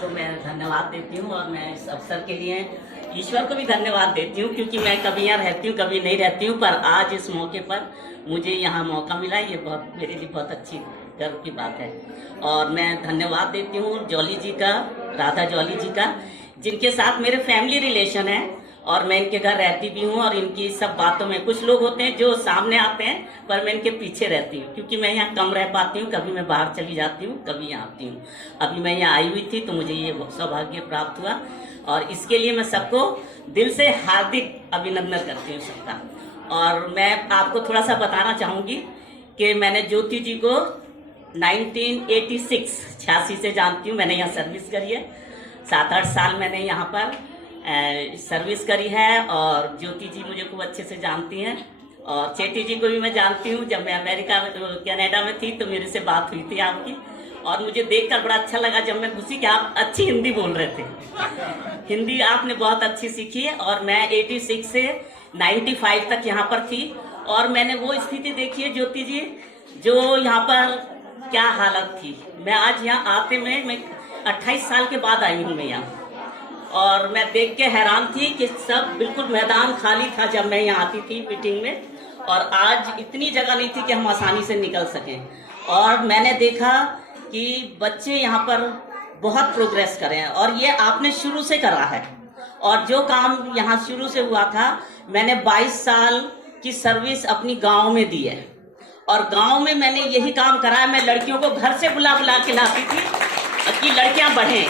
को मैं धन्यवाद देती हूँ और मैं इस अवसर के लिए ईश्वर को भी धन्यवाद देती हूँ, क्योंकि मैं कभी यहाँ रहती हूँ कभी नहीं रहती हूँ, पर आज इस मौके पर मुझे यहाँ मौका मिला, ये बहुत मेरे लिए बहुत अच्छी गर्व की बात है। और मैं धन्यवाद देती हूँ जॉली जी का, राधा जॉली जी का, जिनके साथ मेरे फैमिली रिलेशन है और मैं इनके घर रहती भी हूँ। और इनकी सब बातों में, कुछ लोग होते हैं जो सामने आते हैं पर मैं इनके पीछे रहती हूँ, क्योंकि मैं यहाँ कम रह पाती हूँ, कभी मैं बाहर चली जाती हूँ, कभी यहाँ आती हूँ। अभी मैं यहाँ आई हुई थी तो मुझे ये सौभाग्य प्राप्त हुआ और इसके लिए मैं सबको दिल से हार्दिक अभिनंदन करती हूँ सबका। और मैं आपको थोड़ा सा बताना चाहूँगी कि मैंने ज्योति जी को 1986 से जानती हूँ। मैंने यहाँ सर्विस करी है, 7-8 साल मैंने यहाँ पर सर्विस करी है। और ज्योति जी मुझे खूब अच्छे से जानती हैं और चेटी जी को भी मैं जानती हूँ। जब मैं अमेरिका में, कनाडा में थी तो मेरे से बात हुई थी आपकी और मुझे देखकर बड़ा अच्छा लगा जब मैं घुसी कि आप अच्छी हिंदी बोल रहे थे। हिंदी आपने बहुत अच्छी सीखी है। और मैं 86 से 95 तक यहाँ पर थी और मैंने वो स्थिति देखी है ज्योति जी, जो यहाँ पर क्या हालत थी। मैं आज यहाँ आते में मैं 28 साल के बाद आई हूँ मैं यहाँ, और मैं देख के हैरान थी कि सब बिल्कुल मैदान खाली था जब मैं यहाँ आती थी मीटिंग में, और आज इतनी जगह नहीं थी कि हम आसानी से निकल सकें। और मैंने देखा कि बच्चे यहाँ पर बहुत प्रोग्रेस कर रहे हैं और ये आपने शुरू से करा है। और जो काम यहाँ शुरू से हुआ था, मैंने 22 साल की सर्विस अपनी गांव में दी है और गांव में मैंने यही काम करा है। मैं लड़कियों को घर से बुला बुला के लाती थी कि लड़कियां बढ़ें।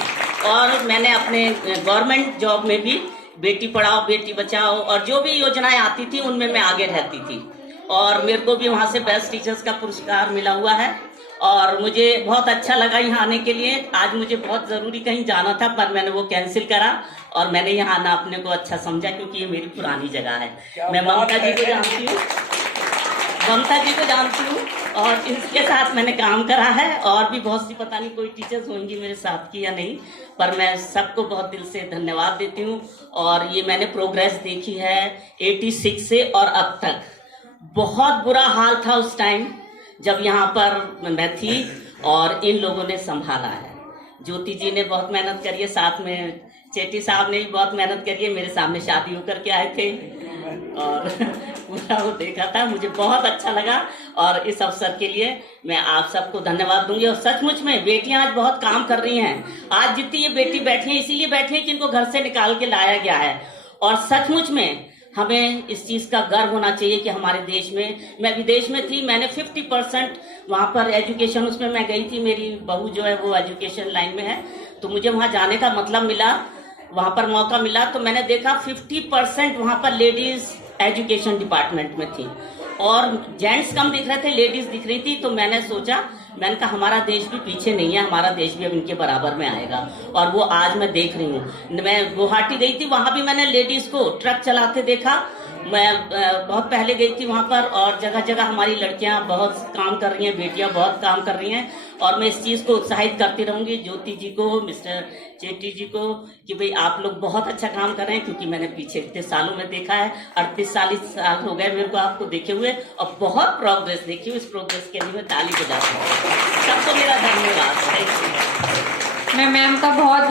और मैंने अपने गवर्नमेंट जॉब में भी बेटी पढ़ाओ बेटी बचाओ और जो भी योजनाएं आती थी उनमें मैं आगे रहती थी। और मेरे को भी वहां से बेस्ट टीचर्स का पुरस्कार मिला हुआ है और मुझे बहुत अच्छा लगा यहाँ आने के लिए। आज मुझे बहुत ज़रूरी कहीं जाना था पर मैंने वो कैंसिल करा और मैंने यहाँ आना अपने को अच्छा समझा, क्योंकि ये मेरी पुरानी जगह है। मैं ममता जी को जानती हूँ, ममता जी को जानती हूँ और इनके साथ मैंने काम करा है। और भी बहुत सी, पता नहीं कोई टीचर्स होंगी मेरे साथ की या नहीं, पर मैं सबको बहुत दिल से धन्यवाद देती हूँ। और ये मैंने प्रोग्रेस देखी है 86 से और अब तक। बहुत बुरा हाल था उस टाइम जब यहाँ पर मैं थी और इन लोगों ने संभाला है। ज्योति जी ने बहुत मेहनत करी है, साथ में चेटी साहब ने भी बहुत मेहनत करी है। मेरे सामने शादी होकर के आए थे और पूरा वो देखा था, मुझे बहुत अच्छा लगा। और इस अवसर के लिए मैं आप सबको धन्यवाद दूंगी। और सचमुच में बेटियां आज बहुत काम कर रही हैं। आज जितनी ये बेटी बैठी हैं इसीलिए बैठी हैं कि इनको घर से निकाल के लाया गया है। और सचमुच में हमें इस चीज का गर्व होना चाहिए कि हमारे देश में, मैं विदेश में थी, मैंने 50% वहां पर एजुकेशन, उसमें मैं गई थी। मेरी बहू जो है वो एजुकेशन लाइन में है, तो मुझे वहां जाने का मतलब मिला, वहां पर मौका मिला। तो मैंने देखा 50% वहां पर लेडीज एजुकेशन डिपार्टमेंट में थी और जेंट्स कम दिख रहे थे, लेडीज दिख रही थी। तो मैंने सोचा, मैंने कहा हमारा देश भी पीछे नहीं है, हमारा देश भी अब इनके बराबर में आएगा। और वो आज मैं देख रही हूँ। मैं गुवाहाटी गई थी, वहां भी मैंने लेडीज को ट्रक चलाते देखा। मैं बहुत पहले गई थी वहां पर और जगह जगह हमारी लड़कियां बहुत काम कर रही हैं, बेटियां बहुत काम कर रही हैं। और मैं इस चीज को उत्साहित करती रहूंगी ज्योति जी को, मिस्टर चेटी जी को, कि भाई आप लोग बहुत अच्छा काम कर रहे हैं, क्योंकि मैंने पीछे इतने सालों में देखा है। 38-40 साल हो गए मेरे को आपको देखे हुए और बहुत प्रोग्रेस देखी हुई। इस प्रोग्रेस के लिए मैं ताली बजाती हूँ। सबको मेरा धन्यवाद। मैं मैम का बहुत